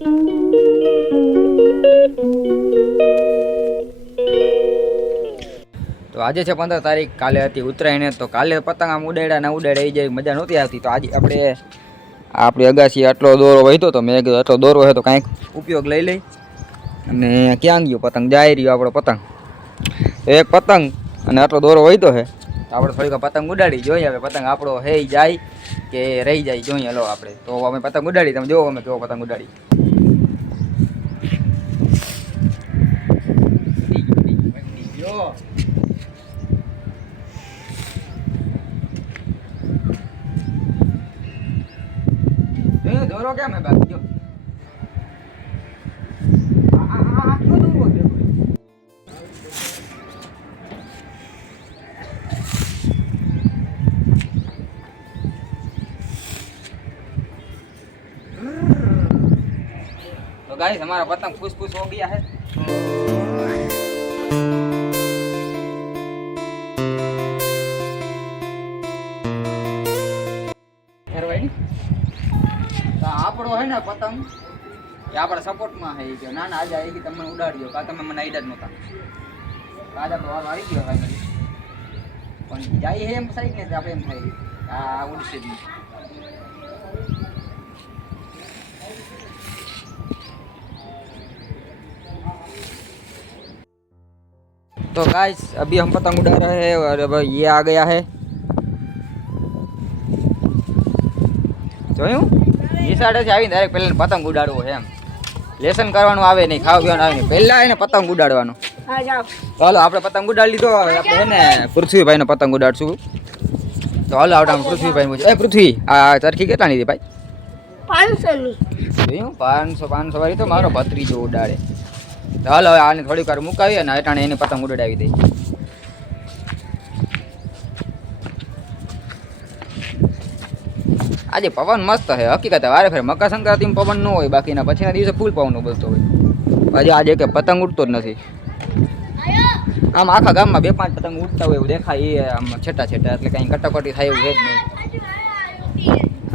તો આજે છે 15 તારીખ, કાલે હતી ઉત્તરાયણ. તો કાલે પતંગ આમ ઉડાડ્યા ના ઉડાડ્યા એ જેવી મજા નહોતી આવતી. તો આજે આપણી અગાસી આટલો દોરો વહીતો તો મેં કીધું આટલો દોરો હોય તો કાંઈક ઉપયોગ લઈ લઈ. અને ક્યાં ગયો પતંગ? જાય રહ્યો આપણો પતંગ. તો એક પતંગ અને આટલો દોરો વહીતો છે. તો આપણે થોડીક પતંગ ઉડાડી જોઈએ હવે પતંગ આપણો હે જાય કે રહી જાય જોઈએ. લો આપણે તો અમે પતંગ ઉડાડી, તમે જોવો અમે કેવો પતંગ ઉડાડી. દોરો કેમ હે બાકી જો तो गाइस हमारा पतंग फूस फूस हो गया है। આપણો હે ને પતંગ એ આપણા સપોર્ટમાં હે કે ના ના આજે આવી ગઈ તમે ઉડાડ્યો કા તમે મને આઈડા જ નહોતા. આજે તો વારો આવી ગયો ફાઇનલી. પણ જાય હે એમ સાઈડ ને આપણે એમ થાય આ ઉડશે જ નહીં. तो गाइस अभी हम पतंग उड़ा रहे हैं और अब ये आ गया है। જોયું એ સાઈડેથી આવીને ડાયરેક્ટ પહેલાં પતંગ ઉડાડવો છે એમ. લેસન કરવાનું આવે નહીં, ખાવા પીવાનું આવે નહીં, પહેલાં એને પતંગ ઉડાડવાનો. ચાલો આપણે પતંગ ઉડાડી લીધો. હવે આપણે છે ને પૃથ્વીભાઈનો પતંગ ઉડાડશું. તો હાલો આપણે પૃથ્વીભાઈ એ પૃથ્વી આ ચરખી કેટલાની હતી ભાઈ? 500 જોયું 500 વાળી તો મારો ભત્રીજો ઉડાડે. તો હાલો હવે આને થોડીક વાર મુકાવી અને અટાણે એને પતંગ ઉડાડી દઈ. આજે પવન મસ્ત છે હકીકત. વારે ફેર મકર સંક્રાંતિમાં પવન ન હોય, બાકીના પછીના દિવસે ફૂલ પવન બોલતો હોય. આજે આજે કે પતંગ ઉડતો જ નથી. આમ આખા ગામમાં 2-5 પતંગ ઉડતા હોય એવું દેખાય. એ આમ છેટા છેટા એટલે કંઈ કટોકટી થાય એવું છે જ નહીં.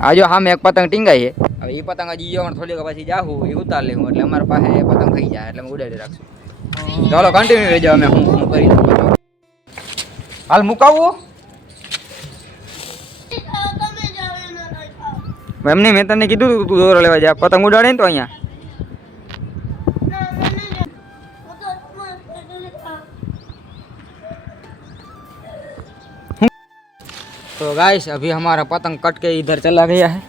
આજે સામે એક પતંગ ટીંગાય છે. હવે એ પતંગ હજી જવાનું થોડીક પછી જાહું એ ઉતાર લેવું એટલે અમારા પાસે પતંગ થઈ જાય એટલે અમે ઉડાડી રાખશું. ચાલો કન્ટિન્યુ રહેજો. અમે હું કરી દઉં. હાલ મુકાવવું એમને મેં તને કીધું તું દોરો લેવા જા પતંગ ઉડાડે ને તો અહીંયા. तो गाइस अभी हमारा पतंग कट के इधर चला गया है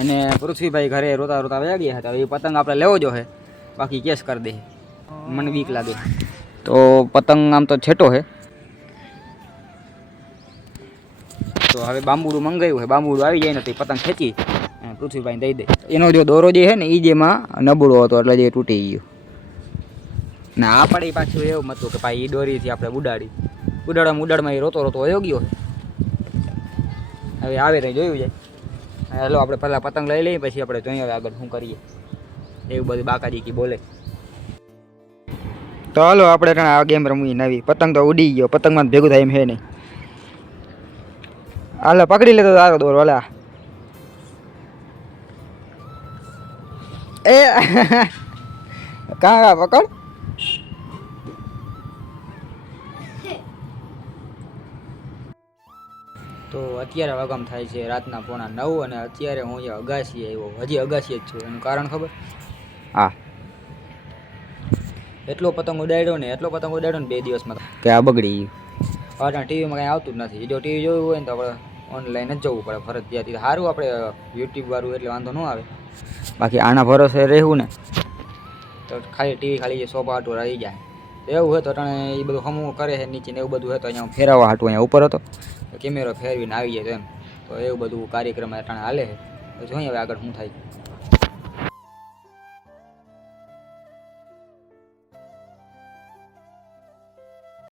અને પૃથ્વીભાઈ ઘરે રોતા રોતા વયા ગયા હતા. એ પતંગ આપણે લેવો જો હે, બાકી કેસ કરી દે. મને બીક લાગે. તો પતંગ આમ તો છેટો છે. તો હવે બાંબુડું મંગાવ્યું છે. બાંબુડું આવી જાય ને તો પતંગ ખેંચી અને પૃથ્વીભાઈને દઈ દે. એનો જો દોરો જે છે ને એ જેમાં નબળો હતો એટલે જે તૂટી ગયો. ને આપણે પાછું એવું હતું કે ભાઈ એ દોરીથી આપણે ઉડાડવામાં એ રોતો રોતો વયો ગયો. હવે આવે ત્યાં જોયું જાય. હેલો આપણે પહેલાં પતંગ લઈ લઈએ પછી આપણે જોઈએ હવે આગળ શું કરીએ. એવું બધું બાકાજી કી બોલે. તો હાલો આપણે આ ગેમ રમવી નવી. પતંગ તો ઉડી ગયો, પતંગમાં ભેગું થાય એમ છે નહીં. હાલો પકડી લેતો તારો દોર ઓલા. એ કાં પકડ. તો અત્યારે વાગમ થાય છે રાતના 9:15 અને અત્યારે હું અહીંયા અગાસીએ આવ્યો. હજી અગાસીએ જ છું. એનું કારણ ખબર? હા, એટલો પતંગ ઉડાડ્યો ને 2 દિવસમાં કે આ બગડી ગયું. પાછા ટીવીમાં કાંઈ આવતું જ નથી. જો ટીવી જોયું હોય ને તો આપણે ઓનલાઈન જ જવું પડે ફરજિયાત. સારું આપણે યુટ્યુબ વાળું એટલે વાંધો ન આવે. બાકી આના ભરોસે રહેવું ને તો ખાલી જે સોફા હાટું રહી જાય. એવું હોય તો અટાણે એ બધું હમું કરે છે નીચે ને એવું બધું હોય તો અહીંયા ફેરવવા હાટું અહીંયા ઉપર હતો કેમેરો ફેરવીને આવી જાય તો એમ. તો એવું બધું કાર્યક્રમ અટાણે હાલે છે. તો જોઈએ હવે આગળ શું થાય.